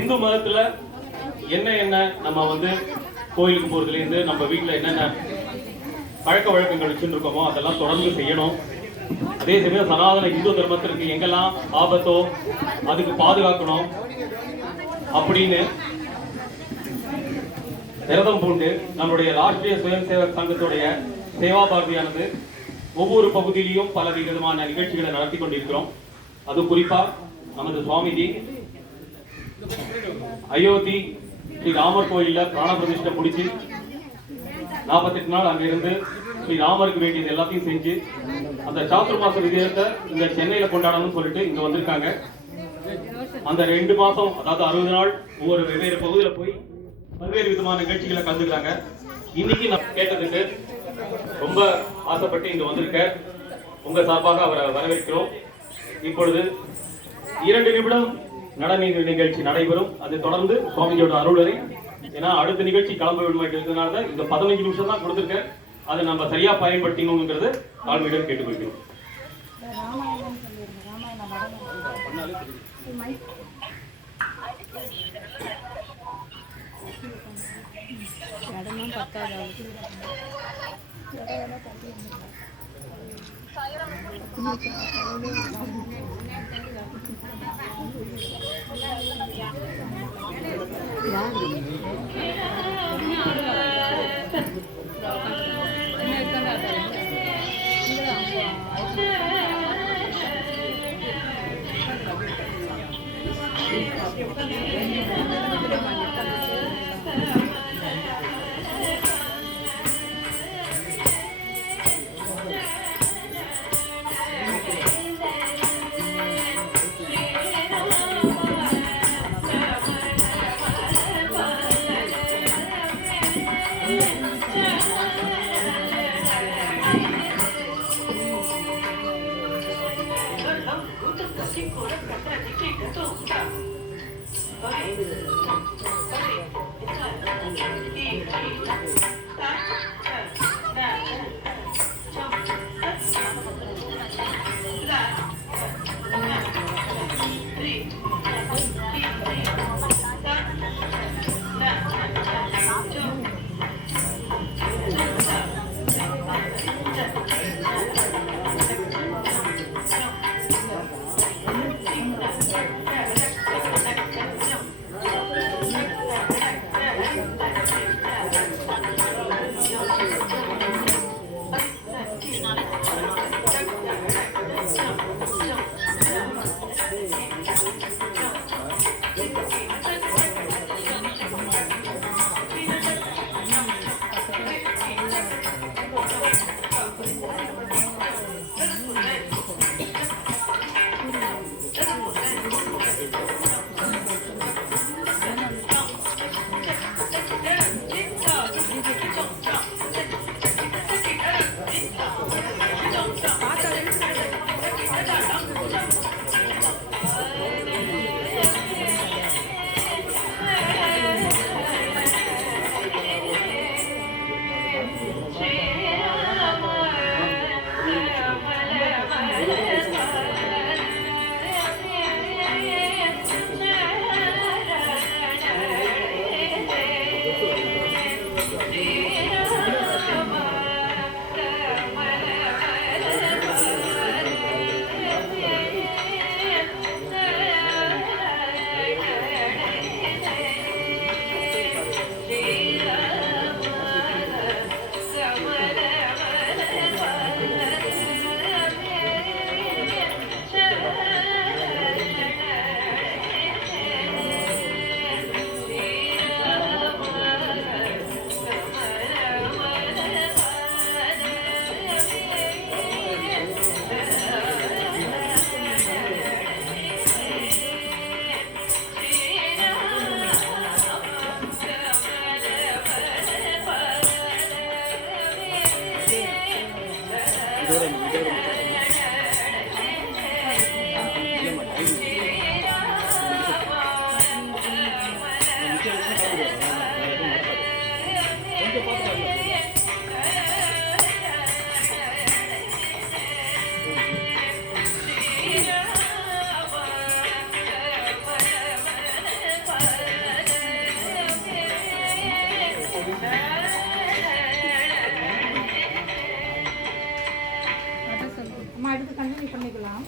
இந்து மதத்துல என்ன நம்ம கோயிலுக்கு போறதுல இருந்து நம்ம வீட்டுல என்னென்ன பழக்க வழக்கங்கள் வச்சுருக்கோமோ அதெல்லாம் தொடர்ந்து செய்யணும். அதே சமயம் சனாதன இந்து தர்மத்திற்கு எங்கெல்லாம் ஆபத்தோ அதுக்கு பாதுகாக்கணும் அப்படின்னு விரதம் பூண்டு நம்மளுடைய ராஷ்டிரிய சுயம் சேவக் சங்கத்துடைய சேவா பாரதியானது ஒவ்வொரு பகுதியிலையும் பல விதமான நிகழ்ச்சிகளை நடத்தி கொண்டிருக்கிறோம். அது குறிப்பா நமது சுவாமிஜி அயோத்தி ஸ்ரீ ராமர் கோயில்ல பிராண பிரதிஷ்டை முடிச்சு 48 நாள் அங்க இருந்து ஸ்ரீ ராமருக்கு வேண்டியது எல்லாத்தையும் செஞ்சு அந்த சாத்துர்மாச விஜயத்தை இங்க சென்னையில கொண்டாடணும்னு சொல்லிட்டு இங்க வந்திருக்காங்க. அந்த 2 மாசம் அதாவது 60 நாள் ஒவ்வொரு வெவ்வேறு பகுதியில போய் பல்வேறு விதமான நிகழ்ச்சிகளை கலந்துக்கிறாங்க. இன்னைக்கு நான் கேட்டதுக்கு ரொம்ப ஆசைப்பட்டு இங்க வந்திருக்க உங்க சார்பாக அவரை வரவேற்கிறோம். இப்பொழுது 2 நிமிடம் நடன நிகழ்ச்சி நடைபெறும். அது தொடர்ந்து சுவாமிஜியோட அருளரை, ஏன்னா அடுத்த நிகழ்ச்சி கிளம்ப விடுமாட்டதுனால இந்த 15 நிமிஷம் தான் கொடுத்துருக்கேன். அதை நம்ம சரியா பயன்படுத்தணுங்கிறது தாழ்மையிடம் கேட்டுக்கொள்கிறோம். கண்டினியூ பண்ணிக்கலாம்.